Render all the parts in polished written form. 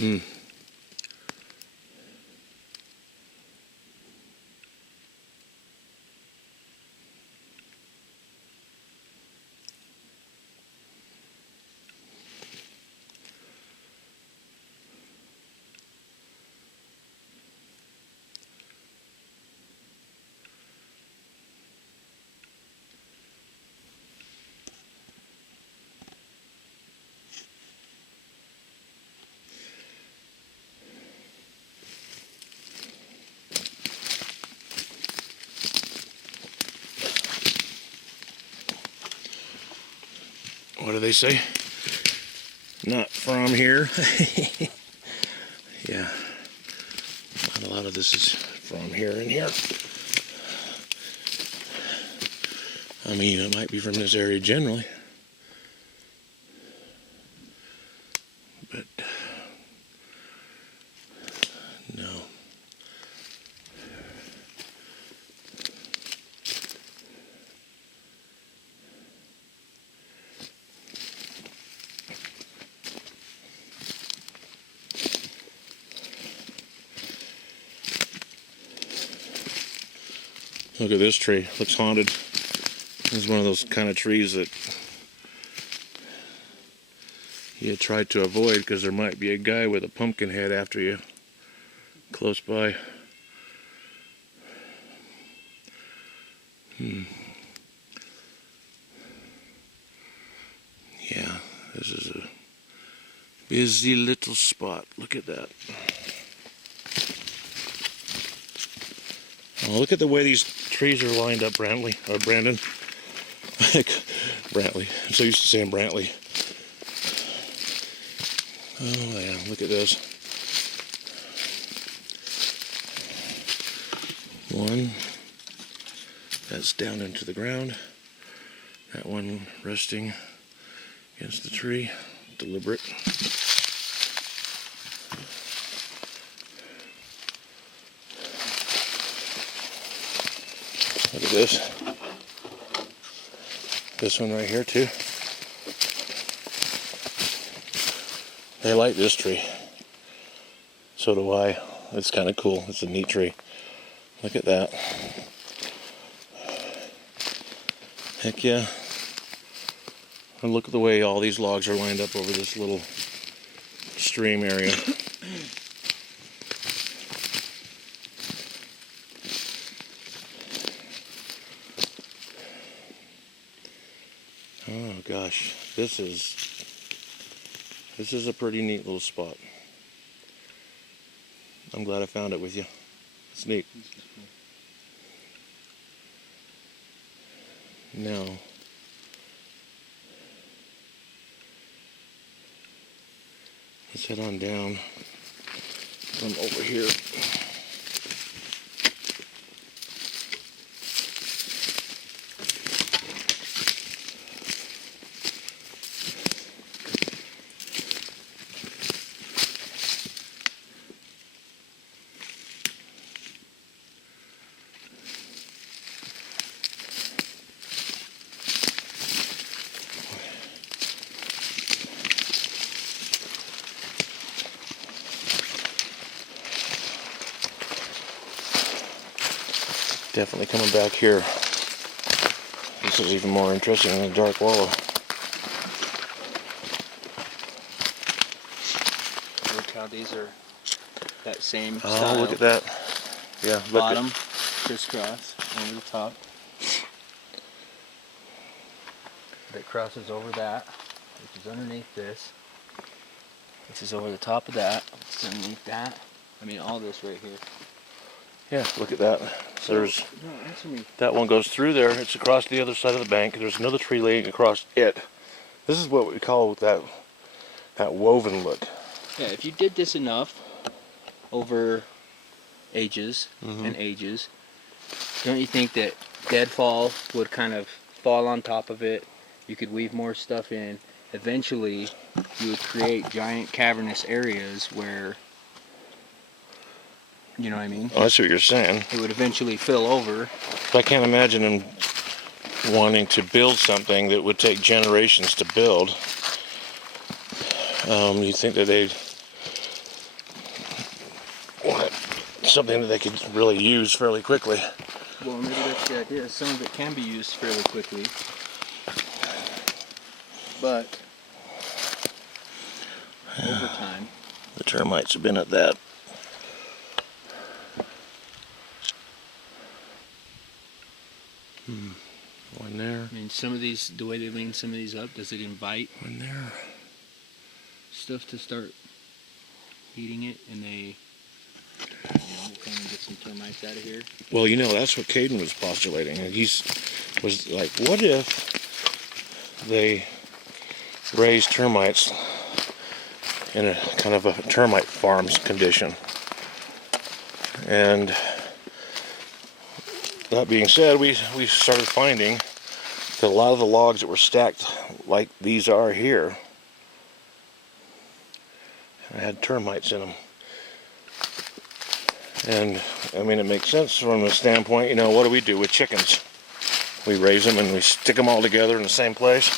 Hmm. What do they say? Not from here. Yeah. A lot of this is from here and here. I mean, it might be from this area generally. But no. Look at this tree. Looks haunted. This is one of those kind of trees that you tried to avoid because there might be a guy with a pumpkin head after you close by. Yeah, this is a busy little spot. Look at that. Oh, look at the way these trees are lined up, Brantley, or Brandon. Brantley. I'm so used to saying Brantley. Oh yeah, look at this. One that's down into the ground. That one resting against the tree. Deliberate. Look at this. This one right here too. They like this tree. So do I. It's kind of cool. It's a neat tree. Look at that. Heck yeah. And look at the way all these logs are lined up over this little stream area. Oh gosh, this is a pretty neat little spot. I'm glad I found it with you. It's neat. Now, let's head on down from over here. Definitely coming back here. This is even more interesting than the dark wallow. Look how these are that same Oh, style. look at that. Yeah, look Bottom, at crisscross, over the top. That crosses over that, which is underneath this. This is over the top of that, which is underneath that. I mean, all this right here. Yeah, look at that. So there's No, answer me. that one goes through there. It's across the other side of the bank. There's another tree laying across it. This is what we call that woven look. Yeah, if you did this enough over ages and ages, don't you think that deadfall would kind of fall on top of it? You could weave more stuff in. Eventually, you would create giant cavernous areas where, you know what I mean? Oh, I see what you're saying. It would eventually fill over. But I can't imagine them wanting to build something that would take generations to build. You think that they'd something that they could really use fairly quickly. Well, maybe that's the idea. Some of it can be used fairly quickly, but over time, The termites have been at that. One there. I mean, some of these, the way they lean some of these up, does it invite One there. stuff to start eating it, and they, we'll come and get some termites out of here? Well, you know, that's what Caden was postulating. And was like, what if they raise termites in a kind of a termite farms condition? And that being said, we started finding that a lot of the logs that were stacked like these are here had termites in them. And I mean, it makes sense from the standpoint, you know, what do we do with chickens? We raise them and we stick them all together in the same place.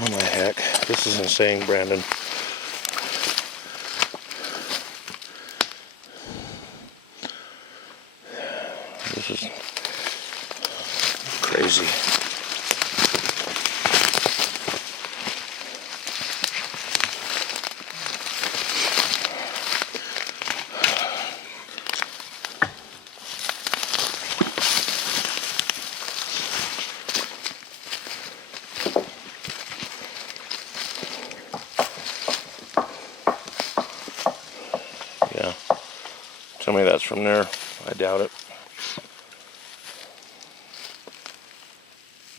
Oh my heck, this is insane, Brandon. This is crazy. Yeah. Tell me that's from there. I doubt it.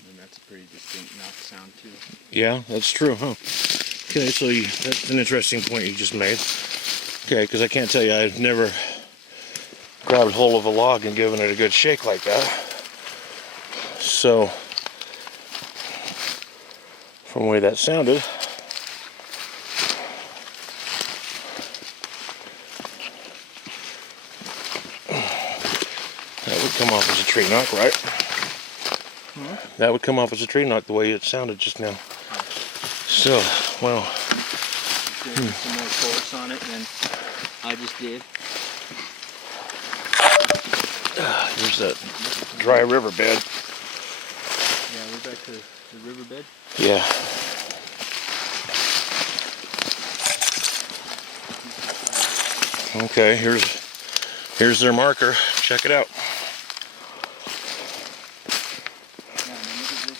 And that's a pretty distinct knock sound too. Yeah, that's true, huh? Okay, so that's an interesting point you just made. Okay, because I can't tell you, I've never grabbed hold of a log and given it a good shake like that. So, from the way that sounded, that would come off as a tree knock, right? That would come off as a tree knock the way it sounded just now. So, well. Some more force on it than I just did. Here's that dry riverbed. Yeah, we're back to the riverbed. Yeah. Okay, here's their marker. Check it out. Yeah, and look at this.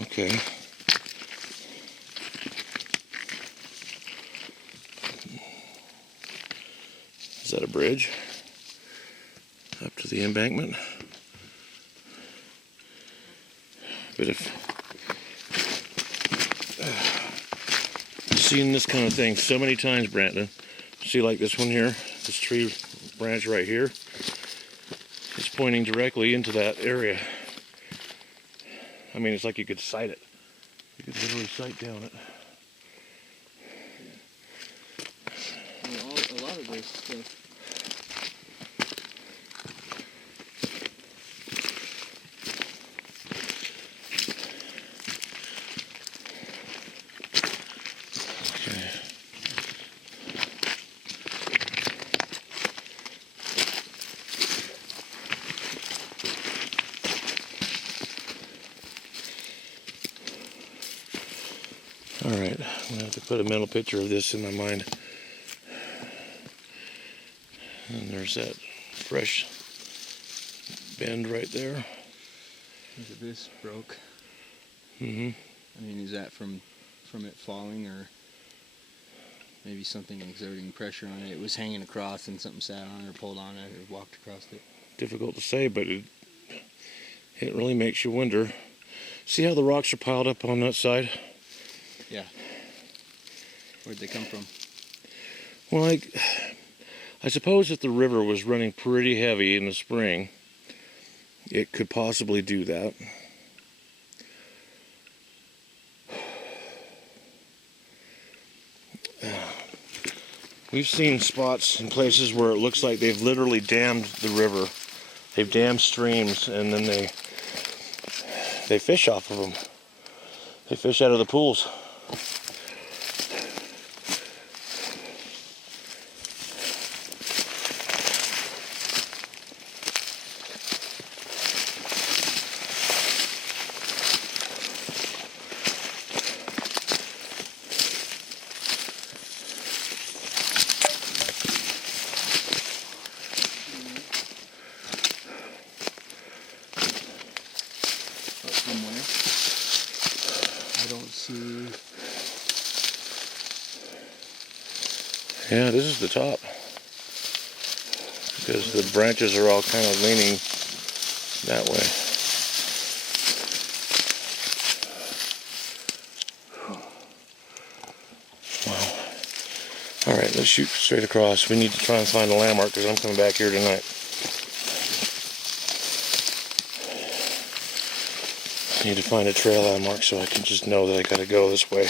Okay. Is that a bridge? Up to the embankment? But if I've seen this kind of thing so many times, Brandon. See, like this one here, this tree branch right here, it's pointing directly into that area. I mean, it's like you could sight it. You could literally sight down it. Well, a lot of this stuff. Okay. All right, I'm gonna have to put a mental picture of this in my mind. And there's that fresh bend right there. Look at this broke. Mm-hmm. I mean, is that from it falling, or maybe something exerting pressure on it? It was hanging across and something sat on it or pulled on it or walked across it. Difficult to say, but it really makes you wonder. See how the rocks are piled up on that side? Yeah. Where'd they come from? Well, I suppose if the river was running pretty heavy in the spring, it could possibly do that. We've seen spots in places where it looks like they've literally dammed the river. They've dammed streams, and then they fish off of them. They fish out of the pools. Somewhere. I don't see. Yeah, this is the top. Because the branches are all kind of leaning that way. Wow. Alright, let's shoot straight across. We need to try and find a landmark because I'm coming back here tonight. I need to find a trail landmark so I can just know that I gotta go this way.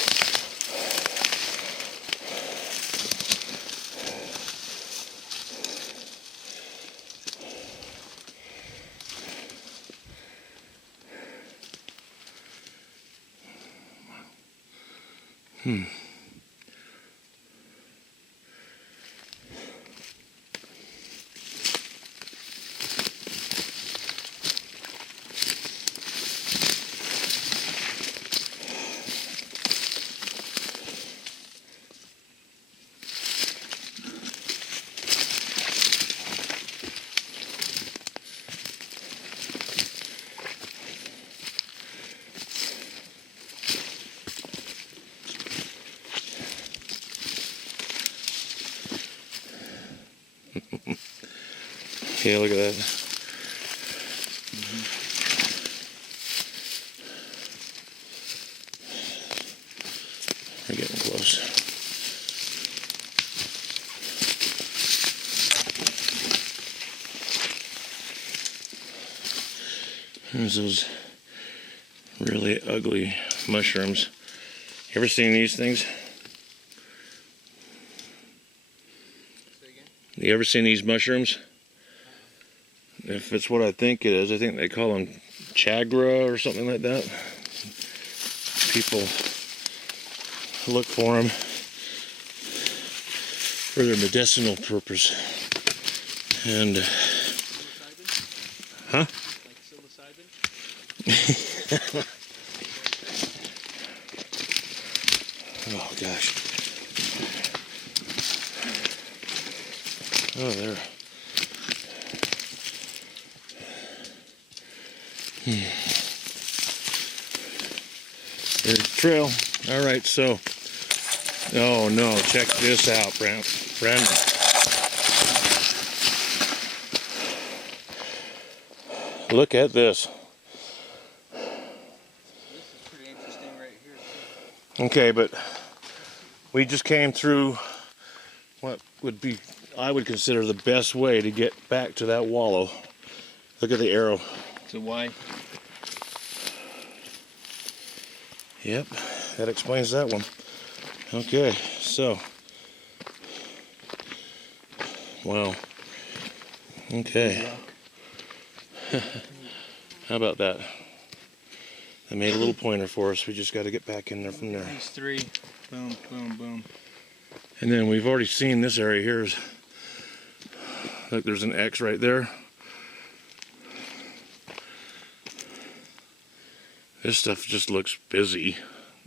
Yeah, look at that. We're getting close. There's those really ugly mushrooms. You ever seen these things? You ever seen these mushrooms? If it's what I think it is, I think they call them chagra or something like that. People look for them for their medicinal purpose. And, huh? Oh gosh. Oh, there. There's a trail. All right, so. Oh no! Check this out, Brandon. Look at this. This is pretty interesting right here too. Okay, but we just came through what would be, I would consider, the best way to get back to that wallow. Look at the arrow. So why? Yep, that explains that one. Okay, so. Wow. Okay. How about that? They made a little pointer for us. We just got to get back in there from there. These three. Boom, boom, boom. And then we've already seen this area here. Look, there's an X right there. This stuff just looks busy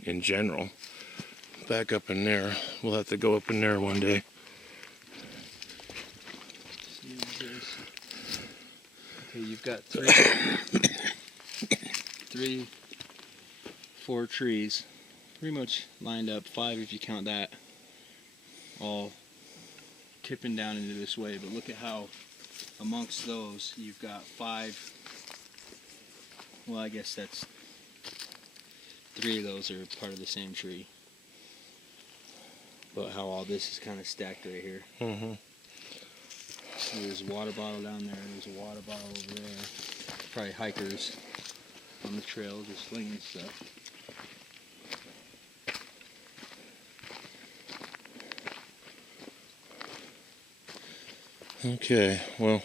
in general. Back up in there. We'll have to go up in there one day. Okay, you've got four trees, pretty much lined up, 5 if you count that, all tipping down into this way. But look at how amongst those you've got 5. Well, I guess that's 3 of those are part of the same tree. But how all this is kind of stacked right here. Mm-hmm. There's a water bottle down there. There's a water bottle over there. Probably hikers on the trail just slinging stuff. Okay, well.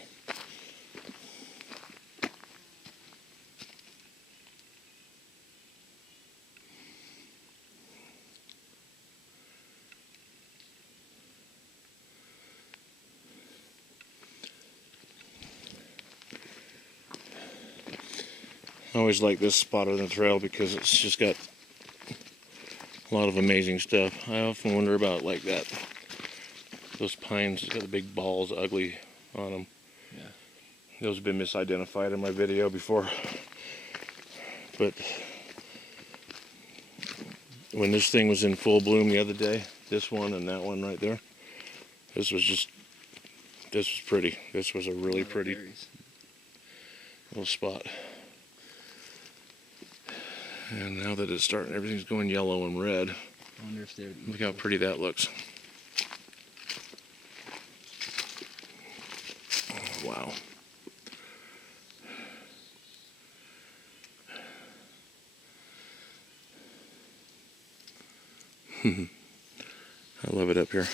I always like this spot on the trail because it's just got a lot of amazing stuff. I often wonder about like that. Those pines got the big balls ugly on them. Yeah. Those have been misidentified in my video before. But when this thing was in full bloom the other day, this one and that one right there, this was pretty. This was a really pretty little spot. And now that it's starting, everything's going yellow and red. I wonder if they're... Look how pretty that looks. Oh, wow. I love it up here.